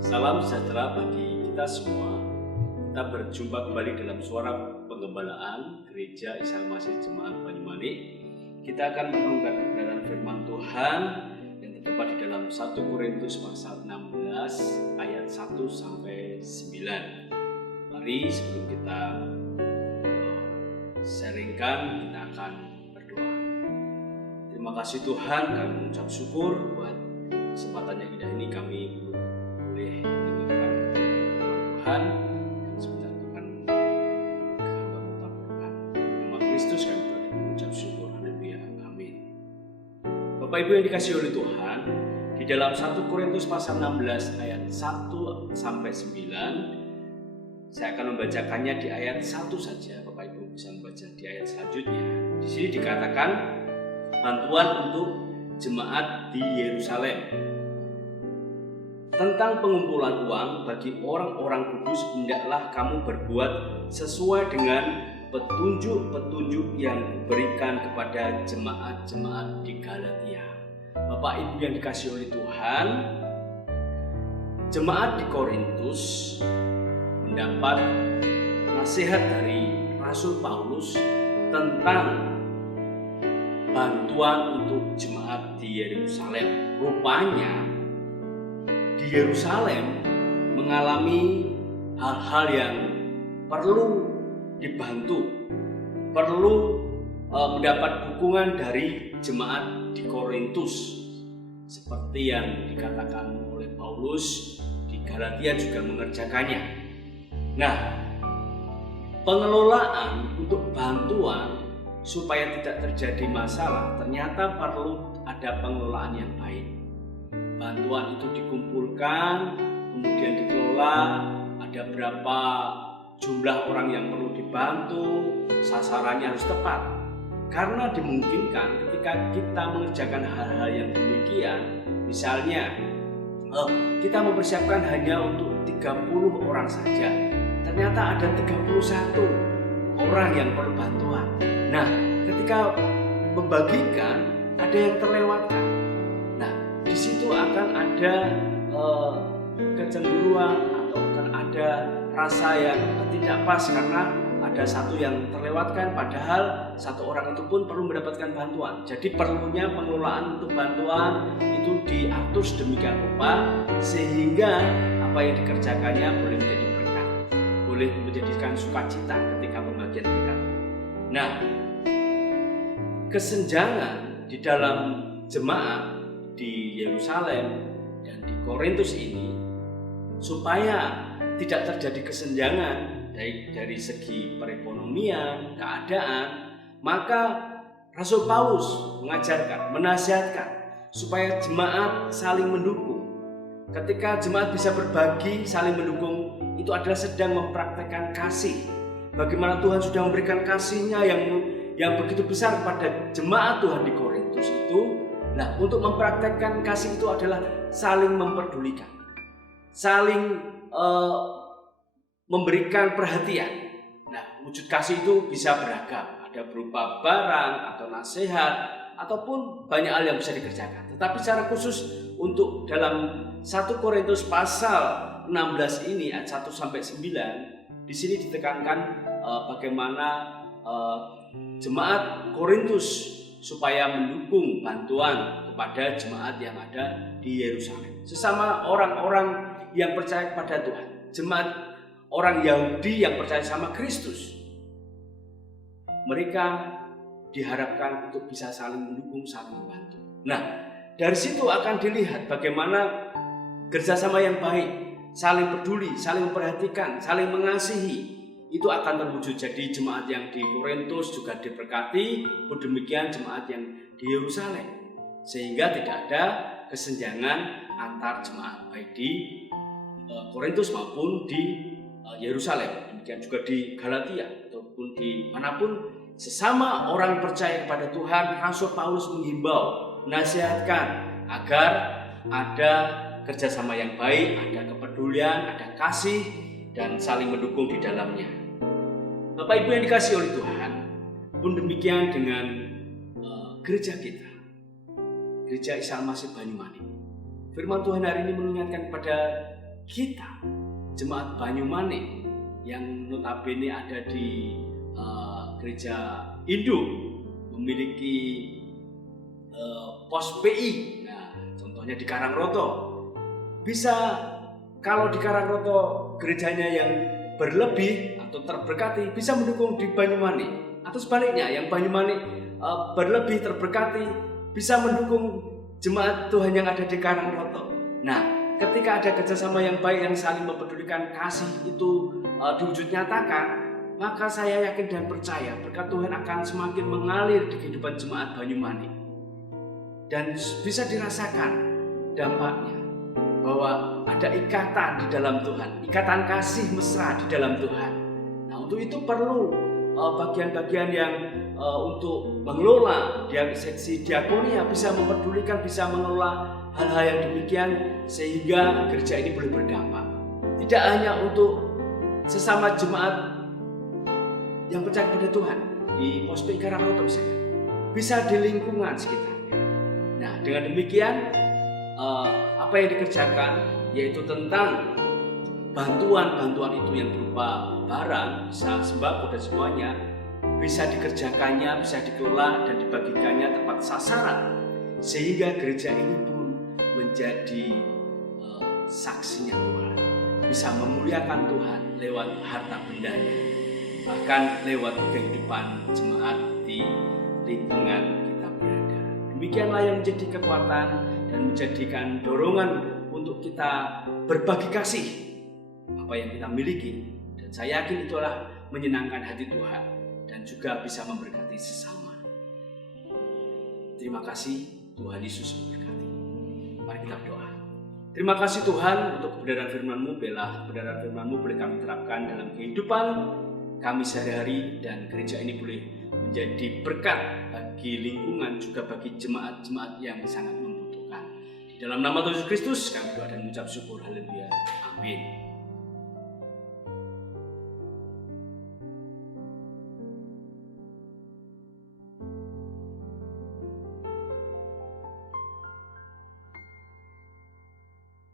Salam sejahtera bagi kita semua. Kita berjumpa kembali dalam suara penggembalaan Gereja Isa Al-Masih Jemaat Banyumanik. Kita akan merenungkan kebenaran firman Tuhan yang terdapat di dalam 1 Korintus pasal 16 ayat 1 sampai 9. Mari sebelum kita sharingkan, kita akan berdoa. Terima kasih Tuhan, kami mengucap syukur buat kesempatan yang indah ini. Kami boleh mendengarkan Tuhan, dan sebentar Tuhan hamba mentaburkan nama Kristus. Kami boleh mengucap syukur. Haleluya, amin. Bapak Ibu yang dikasihi oleh Tuhan, di dalam 1 Korintus pasal 16 ayat 1 sampai 9, saya akan membacakannya di ayat 1 saja. Bapak Ibu bisa membaca di ayat selanjutnya. Di sini dikatakan bantuan untuk jemaat di Yerusalem. Tentang pengumpulan uang bagi orang-orang kudus, hendaklah kamu berbuat sesuai dengan petunjuk-petunjuk yang diberikan kepada jemaat-jemaat di Galatia. Bapak Ibu yang dikasihi oleh Tuhan, jemaat di Korintus mendapat nasihat dari Rasul Paulus tentang bantuan untuk jemaat di Yerusalem. Rupanya di Yerusalem mengalami hal-hal yang perlu dibantu, perlu mendapat dukungan dari jemaat di Korintus. Seperti yang dikatakan oleh Paulus, di Galatia juga mengerjakannya. Nah, pengelolaan untuk bantuan supaya tidak terjadi masalah, ternyata perlu ada pengelolaan yang baik. Bantuan itu dikumpulkan, kemudian dikelola, ada berapa jumlah orang yang perlu dibantu, sasarannya harus tepat. Karena dimungkinkan ketika kita mengerjakan hal-hal yang demikian, misalnya kita mempersiapkan hanya untuk 30 orang saja, ternyata ada 31 orang yang perlu bantuan. Nah, ketika membagikan, ada yang terlewatkan. Nah, di situ akan ada kecemburuan atau akan ada rasa yang tidak pas karena ada satu yang terlewatkan, padahal satu orang itu pun perlu mendapatkan bantuan. Jadi perlunya pengelolaan untuk bantuan itu diatur sedemikian rupa sehingga apa yang dikerjakannya boleh menjadi berkat, boleh menjadikan sukacita ketika pembagian berkat. Nah, kesenjangan di dalam jemaat di Yerusalem dan di Korintus ini, supaya tidak terjadi kesenjangan dari segi perekonomian, keadaan, maka Rasul Paulus mengajarkan, menasihatkan supaya jemaat saling mendukung. Ketika jemaat bisa berbagi, saling mendukung, itu adalah sedang mempraktekkan kasih. Bagaimana Tuhan sudah memberikan kasih-Nya yang begitu besar kepada jemaat Tuhan di Korintus itu. Nah, untuk mempraktekkan kasih itu adalah saling memperdulikan, saling memberikan perhatian. Nah, wujud kasih itu bisa beragam, ada berupa barang atau nasihat ataupun banyak hal yang bisa dikerjakan. Tetapi secara khusus untuk dalam 1 Korintus pasal 16 ini ayat 1 sampai 9, di sini ditekankan bagaimana jemaat Korintus supaya mendukung bantuan kepada jemaat yang ada di Yerusalem. Sesama orang-orang yang percaya kepada Tuhan, jemaat orang Yahudi yang percaya sama Kristus, mereka diharapkan untuk bisa saling mendukung, saling membantu. Nah, dari situ akan dilihat bagaimana kerjasama yang baik, saling peduli, saling memperhatikan, saling mengasihi, itu akan terwujud. Jadi jemaat yang di Korintus juga diberkati, pun demikian jemaat yang di Yerusalem, sehingga tidak ada kesenjangan antar jemaat baik di Korintus maupun di Yerusalem. Demikian juga di Galatia ataupun di manapun sesama orang percaya kepada Tuhan, Rasul Paulus menghimbau, menasihatkan agar ada kerjasama yang baik, ada kepedulian, ada kasih, dan saling mendukung di dalamnya. Bapak Ibu yang dikasihi oleh Tuhan, pun demikian dengan gereja kita, Gereja Isa Al-Masih Banyumanik. Firman Tuhan hari ini mengingatkan kepada kita, jemaat Banyumane yang notabene ada di gereja Indo, memiliki pos PI. Nah, contohnya di Karangroto. Bisa, kalau di Karangroto gerejanya yang berlebih atau terberkati, bisa mendukung di Banyumane. Atau sebaliknya, yang Banyumane berlebih terberkati, bisa mendukung jemaat Tuhan yang ada di Karangroto. Nah, ketika ada kerjasama yang baik yang saling mempedulikan, kasih itu diwujud nyatakan, maka saya yakin dan percaya berkat Tuhan akan semakin mengalir di kehidupan jemaat Banyumane. Dan bisa dirasakan dampaknya, bahwa ada ikatan di dalam Tuhan, ikatan kasih mesra di dalam Tuhan. Nah, untuk itu perlu bagian-bagian yang untuk mengelola seksi diakonia, bisa mempedulikan, bisa mengelola hal-hal yang demikian sehingga gereja ini boleh berdampak. Tidak hanya untuk sesama jemaat yang percaya kepada Tuhan di pos PI Karangroto misalnya, bisa di lingkungan sekitarnya. Nah, dengan demikian apa yang dikerjakan yaitu tentang bantuan itu yang berupa barang, bisa sembako dan semuanya, bisa dikerjakannya, bisa dikelola dan dibagikannya tepat sasaran, sehingga gereja ini pun menjadi saksinya Tuhan, bisa memuliakan Tuhan lewat harta bendanya, bahkan lewat kehidupan jemaat di lingkungan kita berada. Demikianlah yang menjadi kekuatan dan menjadikan dorongan untuk kita berbagi kasih apa yang kita miliki, dan saya yakin itulah menyenangkan hati Tuhan dan juga bisa memberkati sesama. Terima kasih, Tuhan Yesus memberkati. Mari kita berdoa. Terima kasih Tuhan untuk kebenaran firman-Mu. Biarlah kebenaran firman-Mu boleh kami terapkan dalam kehidupan kami sehari-hari, dan gereja ini boleh menjadi berkat bagi lingkungan, juga bagi jemaat-jemaat yang sangat membutuhkan. Di dalam nama Tuhan Yesus Kristus kami doa dan mengucap syukur. Haleluya. Amin.